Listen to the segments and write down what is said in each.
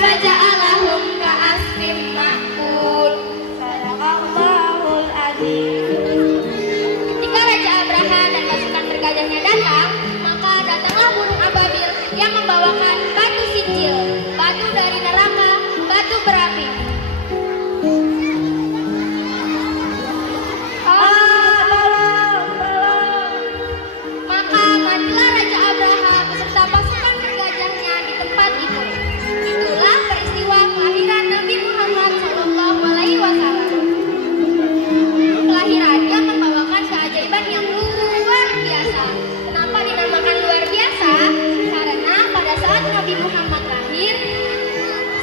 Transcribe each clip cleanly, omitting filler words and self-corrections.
faja'alahum ka'asfin ma'kul. Sadaqallahul adzim. Ketika Raja Abraha dan pasukan bergajahnya datang, maka datanglah burung ababil yang membawakan batu sijil, batu dari neraka, batu berapi. Maka matilah Raja Abraha beserta pasukan bergajahnya di tempat itu. Itulah peristiwa kelahiran Nabi Muhammad SAW. Kelahirannya membawakan keajaiban yang luar biasa. Kenapa dinamakan luar biasa? Karena pada saat Nabi Muhammad lahir,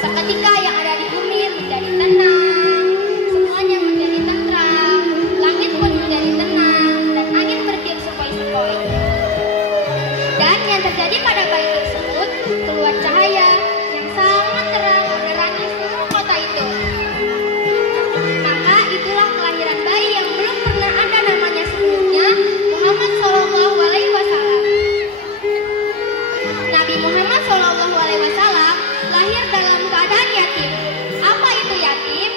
seketika yang ada di bumi menjadi tenang, semuanya menjadi tentram, langit pun menjadi tenang, dan angin bertiup sepoi-sepoi. Dan yang terjadi pada bayi tersebut, keluar cahaya yang sangat terang menerangi seluruh kota itu. Maka itulah kelahiran bayi yang belum pernah ada namanya sebelumnya, Muhammad SAW. Nabi Muhammad SAW lahir dalam keadaan yatim. Apa itu yatim?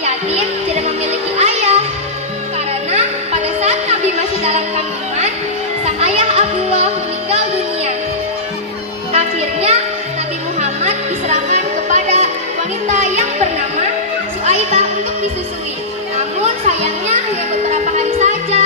Yatim tidak memiliki ayah. Karena pada saat Nabi masih dalam kandungan, sang ayah Abdullah meninggal dunia. Akhirnya Nabi Muhammad diserahkan kepada wanita yang bernama Suaibah untuk disusui. Namun sayangnya hanya beberapa hari saja.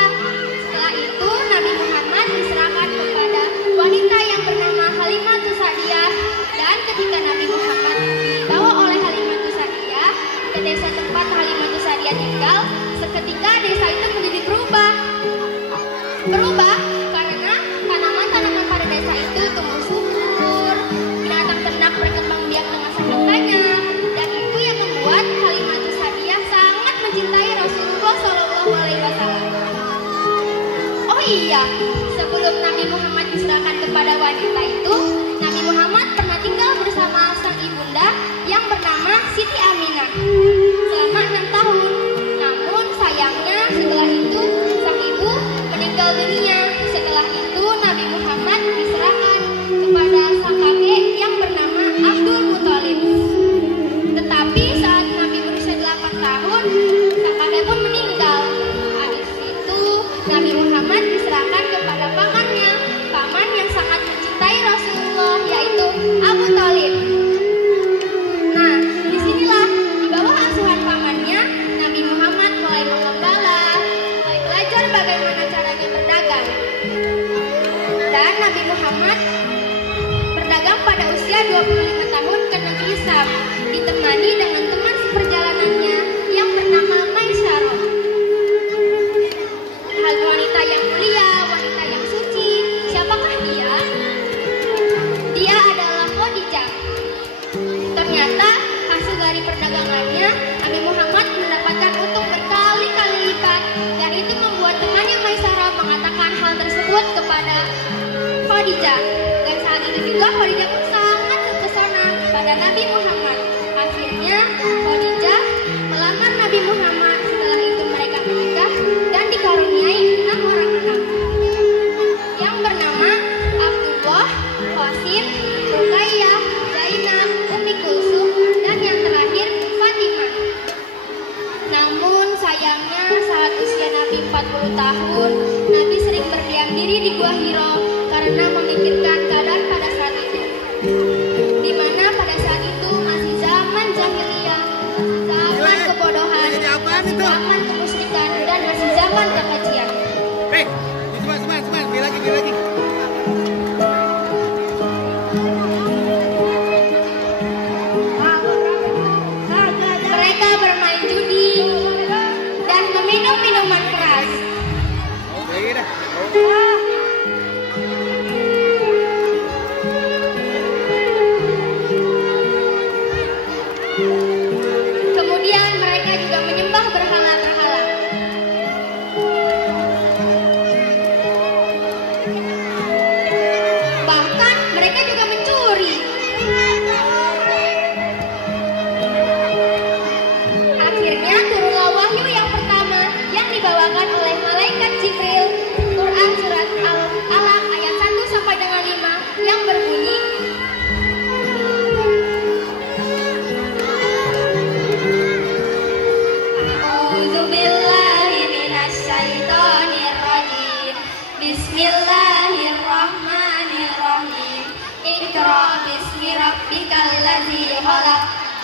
Setelah itu Nabi Muhammad diserahkan kepada wanita yang bernama Halimatus Sa'diyah. Dan ketika Nabi Muhammad dibawa oleh Halimatus Sa'diyah ke desa tempat Halimatus Sa'diyah tinggal, seketika desa itu menjadi berubah karena tanaman-tanaman pada desa itu tumbuh subur, binatang ternak berkembang biak dengan sangat banyak, dan itu yang membuat Halimatus Sa'diyah sangat mencintai Rasulullah SAW. Oh iya, sebelum Nabi Muhammad diserahkan kepada wanita itu, Nabi Muhammad pernah tinggal bersama sang ibunda yang bernama Siti Aminah selama 6 tahun. Namun sayangnya setelah itu sang ibu meninggal dunia. Setelah itu Nabi Muhammad diserahkan kepada sang kakek yang bernama Abdul Muthalib. Tetapi saat Nabi berusia 8 tahun, sang kakek pun meninggal. Habis itu Nabi Muhammad diserahkan kepada pamannya, paman yang sangat mencintai Rasulullah, yaitu Abu Thalib. Nah, disinilah di bawah asuhan pamannya, Nabi Muhammad mulai mengembala, mulai belajar bagaimana caranya berdagang. Dan Nabi Muhammad berdagang pada usia 25 tahun ke negeri Syam, ditemani dengan teman seperjalanannya yang bernama Maisyarah. Wanita yang mulia, wanita yang suci. Siapakah dia? Dia adalah Khadijah. Ternyata hasil dari perdagangannya, Nabi Muhammad mendapatkan untung berkali-kali lipat, dan itu membuat temannya Maisyarah mengatakan hal tersebut kepada Khadijah. Dan saat itu juga Khadijah pun sangat terpesona pada Nabi Muhammad. Akhirnya Khadijah melamar Nabi Muhammad. Setelah itu mereka menikah dan dikaruniai 6 orang anak yang bernama Abdullah, Qasim, Ruqayyah, Zainab, Ummi Kulsum, dan yang terakhir Fatimah. Namun sayangnya saat usia Nabi 40 tahun, Nabi sering berdiam diri di Gua Hiro karena memikirkan keadaan pada saat itu, di mana pada saat itu masih zaman jahiliyah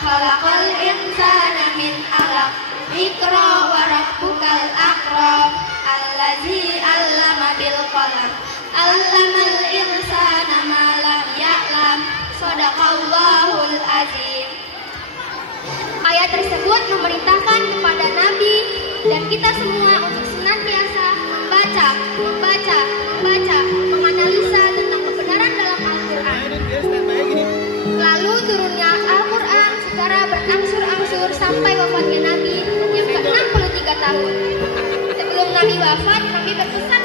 Khalaqal insana min 'alaq. Iqra wa rabbukal akram. Allazi 'allama bil qalam. 'Allamal insana ma lam ya'lam. Shadaqallahul azim. Ayat tersebut memerintahkan kepada Nabi dan kita semua untuk senantiasa membaca, menganalisa tentang kebenaran dalam Al-Quran. Lalu turunnya Al-Quran secara berangsur-angsur sampai wafatnya Nabi yang ke-63 tahun. Sebelum Nabi wafat, Nabi berpesan